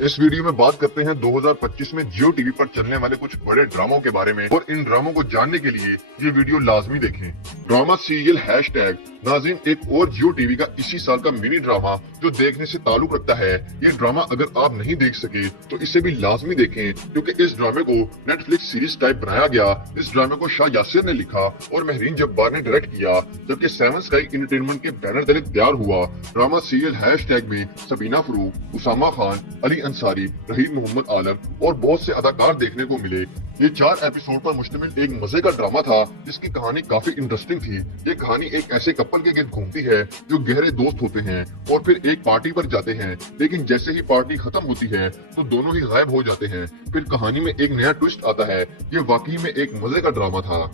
इस वीडियो में बात करते हैं 2025 में जियो टीवी पर चलने वाले कुछ बड़े ड्रामों के बारे में और इन ड्रामों को जानने के लिए ये वीडियो लाजमी देखें। ड्रामा सीरियल हैशटैग नाज़रीन, एक और जियो टीवी का इसी साल का मिनी ड्रामा जो देखने से ताल्लुक रखता है। ये ड्रामा अगर आप नहीं देख सके तो इसे भी लाजमी देखें, क्योंकि इस ड्रामे को नेटफ्लिक्स सीरीज टाइप बनाया गया। इस ड्रामे को शाह यासिर ने लिखा और महरीन जब्बार ने डायरेक्ट किया, जबकि सेवन स्काई एंटरटेनमेंट के बैनर तले तैयार हुआ। ड्रामा सीरियल हैशटैग में सबीना फरूक, उसामा खान, अली अंसारी, रहीम मोहम्मद आलम और बहुत से अदाकार देखने को मिले। ये 4 एपिसोड पर मुश्तमिल एक मजे का ड्रामा था जिसकी कहानी काफी इंटरेस्टिंग थी। ये कहानी एक ऐसे कपल के गिर्द घूमती है जो गहरे दोस्त होते हैं और फिर एक पार्टी पर जाते हैं, लेकिन जैसे ही पार्टी खत्म होती है तो दोनों ही गायब हो जाते हैं। फिर कहानी में एक नया ट्विस्ट आता है। ये वाकई में एक मजे का ड्रामा था।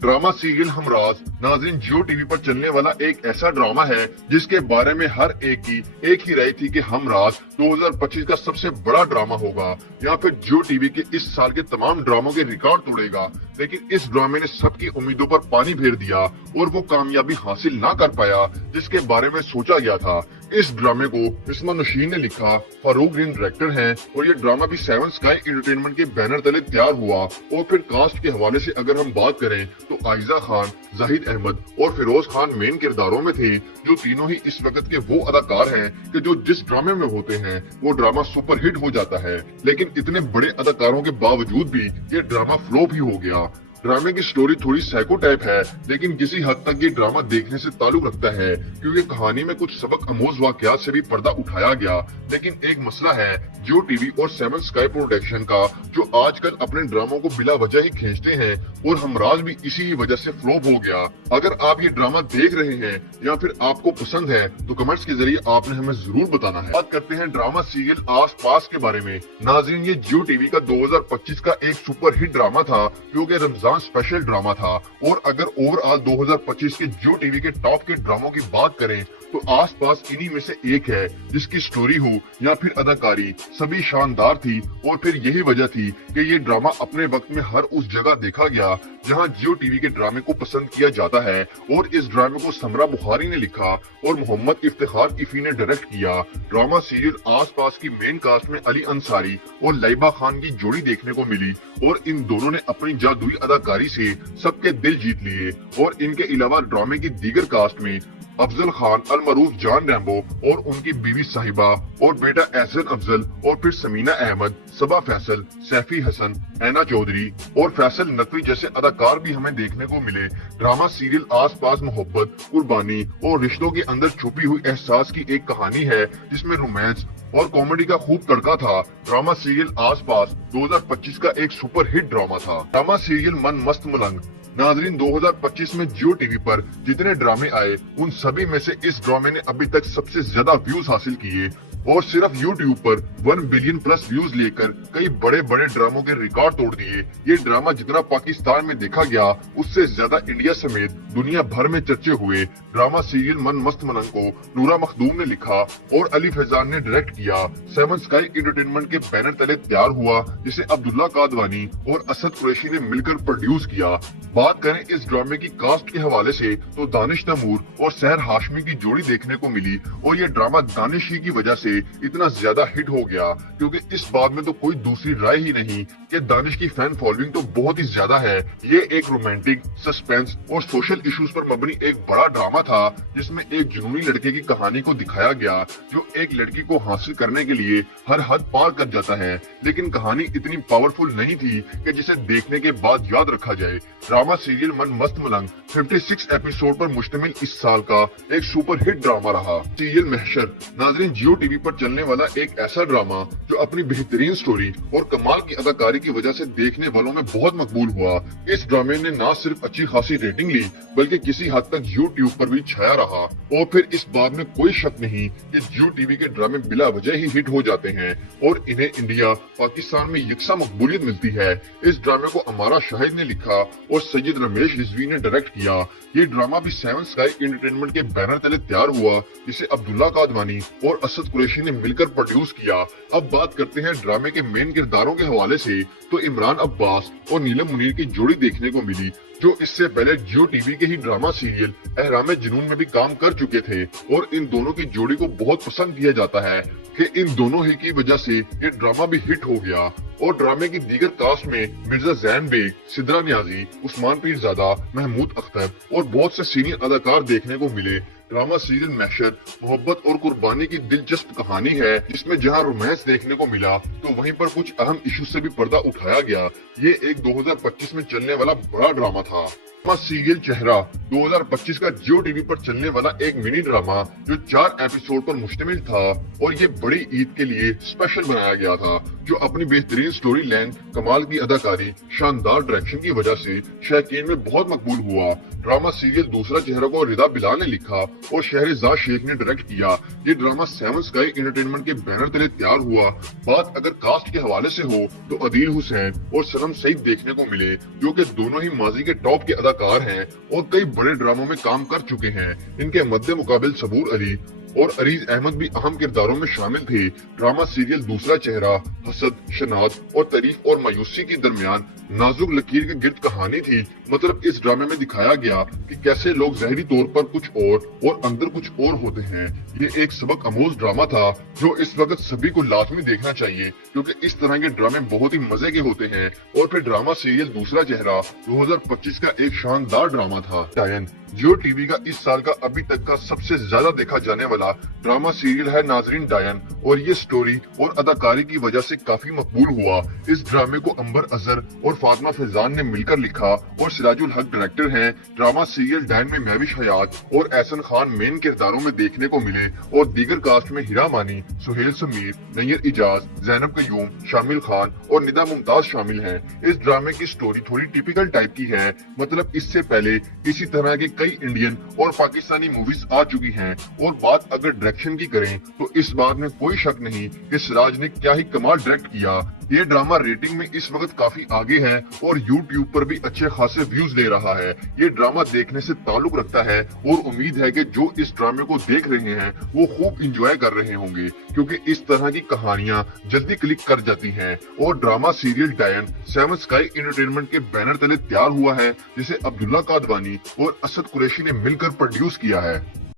ड्रामा सीरियल हमराज नाज़रीन, जियो टीवी पर चलने वाला एक ऐसा ड्रामा है जिसके बारे में हर एक की एक ही राय थी कि हमराज 2025 का सबसे बड़ा ड्रामा होगा या फिर जियो टीवी के इस साल के तमाम ड्रामों के रिकॉर्ड तोड़ेगा। लेकिन इस ड्रामे ने सबकी उम्मीदों पर पानी फेर दिया और वो कामयाबी हासिल ना कर पाया जिसके बारे में सोचा गया था। इस ड्रामे को इस्मा नशीन ने लिखा, फारूक ग्रीन डायरेक्टर हैं और ये ड्रामा भी सेवन स्काई एंटरटेनमेंट के बैनर तले तैयार हुआ। और फिर कास्ट के हवाले से अगर हम बात करें तो आयजा खान, जाहिद अहमद और फिरोज खान मेन किरदारों में थे, जो तीनों ही इस वक्त के वो अदाकार हैं कि जो जिस ड्रामे में होते हैं वो ड्रामा सुपर हिट हो जाता है। लेकिन इतने बड़े अदाकारों के बावजूद भी ये ड्रामा फ्लॉप ही हो गया। ड्रामे की स्टोरी थोड़ी साइको टाइप है, लेकिन किसी हद तक ये ड्रामा देखने से ताल्लुक रखता है, क्योंकि कहानी में कुछ सबक आमोज वाकयात से भी पर्दा उठाया गया। लेकिन एक मसला है जियो टीवी और सेवन स्काई प्रोडक्शन का, जो आजकल अपने ड्रामों को बिला वजह ही खींचते हैं और हमराज भी इसी ही वजह से फ्लॉप हो गया। अगर आप ये ड्रामा देख रहे हैं या फिर आपको पसंद है तो कमेंट्स के जरिए आपने हमें जरूर बताना है। बात करते हैं ड्रामा सीरियल आस पास के बारे में। नाज़रीन, ये जियो टीवी का 2025 का एक सुपर हिट ड्रामा था जो कि रमजान स्पेशल ड्रामा था। और अगर ओवरऑल 2025 के जियो टीवी के टॉप के ड्रामों की बात करें तो आस पास इन्हीं में से एक है, जिसकी स्टोरी हो या फिर अदाकारी सभी शानदार थी। और फिर यही वजह थी कि ये ड्रामा अपने वक्त में हर उस जगह देखा गया जहां जियो टीवी के ड्रामे को पसंद किया जाता है। और इस ड्रामे को समरा बुखारी ने लिखा और मोहम्मद इफ्तिखार इफी ने डायरेक्ट किया। ड्रामा सीरियल आस पास की मेन कास्ट में अली अंसारी और लाइबा खान की जोड़ी देखने को मिली और इन दोनों ने अपनी जादुई अदाकारी से सबके दिल जीत लिए। और इनके अलावा ड्रामे की दीगर कास्ट में अफजल खान, अलमरूफ जान रैम्बो और उनकी बीवी साहिबा और बेटा एहसन अफजल और फिर समीना अहमद, सबा फैसल, सैफी हसन, ऐना चौधरी और फैसल नकवी जैसे अदाकार भी हमें देखने को मिले। ड्रामा सीरियल आस पास मोहब्बत, कुर्बानी और रिश्तों के अंदर छुपी हुई एहसास की एक कहानी है जिसमें रोमांस और कॉमेडी का खूब तड़का था। ड्रामा सीरियल आस पास 2025 का एक सुपर हिट ड्रामा था। ड्रामा सीरियल मन मस्त मलंग नाज़रीन, 2025 में जियो टीवी पर जितने ड्रामे आए उन सभी में से इस ड्रामे ने अभी तक सबसे ज्यादा व्यूज हासिल किए और सिर्फ यूट्यूब पर 1 बिलियन प्लस व्यूज लेकर कई बड़े बड़े ड्रामों के रिकॉर्ड तोड़ दिए। ये ड्रामा जितना पाकिस्तान में देखा गया उससे ज्यादा इंडिया समेत दुनिया भर में चर्चे हुए। ड्रामा सीरियल मन मस्त मलंग को नूरा मखदूम ने लिखा और अली फैजान ने डायरेक्ट किया। सेवन स्काई एंटरटेनमेंट के बैनर तले तैयार हुआ, जिसे अब्दुल्ला कादवानी और असद कुरैशी ने मिलकर प्रोड्यूस किया। बात करें इस ड्रामे की कास्ट के हवाले से तो दानिश तैमूर और सहर हाशमी की जोड़ी देखने को मिली और ये ड्रामा दानिश ही की वजह से इतना ज्यादा हिट हो गया, क्योंकि इस बात में तो कोई दूसरी राय ही नहीं कि दानिश की फैन फॉलोइंग तो बहुत ही ज्यादा है। ये एक रोमांटिक, सस्पेंस और सोशल इश्यूज पर मबनी एक बड़ा ड्रामा था जिसमें एक जुनूनी लड़के की कहानी को दिखाया गया जो एक लड़की को हासिल करने के लिए हर हद पार कर जाता है। लेकिन कहानी इतनी पावरफुल नहीं थी कि जिसे देखने के बाद याद रखा जाए। ड्रामा सीरियल मन मस्त मलंग 56 एपिसोड पर मुश्तमिल इस साल का एक सुपर हिट ड्रामा रहा। सीरियल महशर नाज़रीन, जियो टीवी पर चलने वाला एक ऐसा ड्रामा जो अपनी बेहतरीन स्टोरी और कमाल की अदाकारी की वजह से देखने वालों में बहुत मकबूल हुआ। इस ड्रामे ने न सिर्फ अच्छी खासी रेटिंग ली बल्कि किसी हद तक यूट्यूब पर भी छाया रहा। और फिर इस बात में कोई शक नहीं कि जियो टीवी के ड्रामे बिला वजह ही हिट हो जाते हैं और इन्हें इंडिया, पाकिस्तान में यकसा मकबूलियत मिलती है। इस ड्रामे को अमारा शाहिद ने लिखा और सैयद रमेश रिजवी ने डायरेक्ट किया। ये ड्रामा भी सेवन स्काई एंटरटेनमेंट के बैनर तले तैयार हुआ, जिसे अब्दुल्ला कादवानी और असद कुरैशी ने मिलकर प्रोड्यूस किया। अब बात करते हैं ड्रामे के मेन किरदारों के हवाले से तो इमरान अब्बास और नीलम मुनीर की जोड़ी देखने को मिली, जो इससे पहले जियो टीवी के ही ड्रामा सीरियल अहराम जुनून में भी काम कर चुके थे और इन दोनों की जोड़ी को बहुत पसंद किया जाता है, کہ ان دونوں ہی کی وجہ سے یہ ڈرامہ بھی ہٹ ہو گیا اور ڈرامے کی دیگر کاسٹ میں مرزا زین بیگ، سدرا نیازی، عثمان پیرزادہ، محمود اختر اور بہت سے سینئر اداکار دیکھنے کو ملے۔ ڈرامہ سیریل محشر محبت اور قربانی کی دلچسپ کہانی ہے، جس میں جہاں رومانس دیکھنے کو ملا تو وہیں پر کچھ اہم ایشو سے بھی پردہ اٹھایا گیا۔ یہ ایک 2025 میں چلنے والا بڑا ڈرامہ تھا۔ ڈرامہ سیریل چہرہ 2025 کا جیو ٹی وی پر چلنے والا ایک منی ڈرامہ جو 4 ایپیسوڈ پر مشتمل تھا اور یہ بڑی عید کے لیے اسپیشل بنایا گیا تھا، جو اپنی بہترین سٹوری لائن، کمال کی اداکاری، شاندار ڈائریکشن کی وجہ سے شائقین میں بہت مقبول ہوا۔ ڈرامہ سیریل دوسرا چہرہ کو رضا بلال نے لکھا اور شہرزاد شیخ نے ڈائریکٹ کیا۔ یہ ڈرامہ 7 اسکائی انٹرٹینمنٹ کے بینر تلے تیار ہوا۔ بات اگر کاسٹ کے حوالے سے ہو تو عدیل حسین اور سنم سعید دیکھنے کو ملے، جو کہ دونوں ہی ماضی کے ٹاپ کے اداکار ہیں اور کئی بڑے ڈراموں میں کام کر چکے ہیں۔ ان کے مد مقابل صبور علی اور عریض احمد بھی اہم کرداروں میں شامل تھے۔ ڈرامہ سیریل دوسرا چہرہ حسد، شناخت اور تعریف اور مایوسی کے درمیان نازک لکیر کے گرد کہانی تھی۔ مطلب اس ڈرامے میں دکھایا گیا کہ کیسے لوگ ظاہری طور پر کچھ اور اندر کچھ اور ہوتے ہیں۔ یہ ایک سبق آموز ڈرامہ تھا جو اس وقت سبھی کو لازمی دیکھنا چاہیے، کیونکہ اس طرح کے ڈرامے بہت ہی مزے کے ہوتے ہیں۔ اور پھر ڈرامہ سیریل دوسرا چہرہ 2025 کا ایک شاندار ڈرامہ تھا۔ ڈائن جیو ٹی وی کا اس سال کا ابھی تک کا سب سے زیادہ دیکھا جانے والا ڈرامہ سیریل ہے ناظرین ڈائن، اور یہ سٹوری اور اداکاری کی وجہ سے کافی مقبول ہوا۔ اس ڈرامے کو انبر اظہر اور فاطمہ فیضان نے مل کر لکھا اور سراج الحق ڈائریکٹر ہیں۔ ڈرامہ سیریل ڈائن میں مہوش حیات اور احسن خان مین کرداروں میں دیکھنے کو ملے اور دیگر کاسٹ میں ہیرا مانی، سہیل سمیر، نیر اجاز، زینب قیوم، شامل خان اور ندا ممتاز شامل ہیں۔ اس ڈرامے کی سٹوری تھوڑی ٹیپیکل ٹائپ کی ہے، مطلب اس سے پہلے اسی طرح کے کئی انڈین اور پاکستانی موویز آ چکی ہیں، اور بات اگر ڈائریکشن کی کریں تو اس بات میں کوئی شک نہیں کہ سراج نے کیا ہی کمال ڈائریکٹ کیا۔ یہ ڈرامہ ریٹنگ میں اس وقت کافی آگے ہے اور یوٹیوب پر بھی اچھے خاصے ویوز لے رہا ہے۔ یہ ڈرامہ دیکھنے سے تعلق رکھتا ہے اور امید ہے کہ جو اس ڈرامے کو دیکھ رہے ہیں وہ خوب انجوائے کر رہے ہوں گے، کیونکہ اس طرح کی کہانیاں جلدی کلک کر جاتی ہیں۔ اور ڈرامہ سیریل ڈائن 7 اسکائی انٹرٹینمنٹ کے بینر تلے تیار ہوا ہے، جسے عبداللہ قادوانی اور اسد قریشی نے مل کر پروڈیوس کیا ہے۔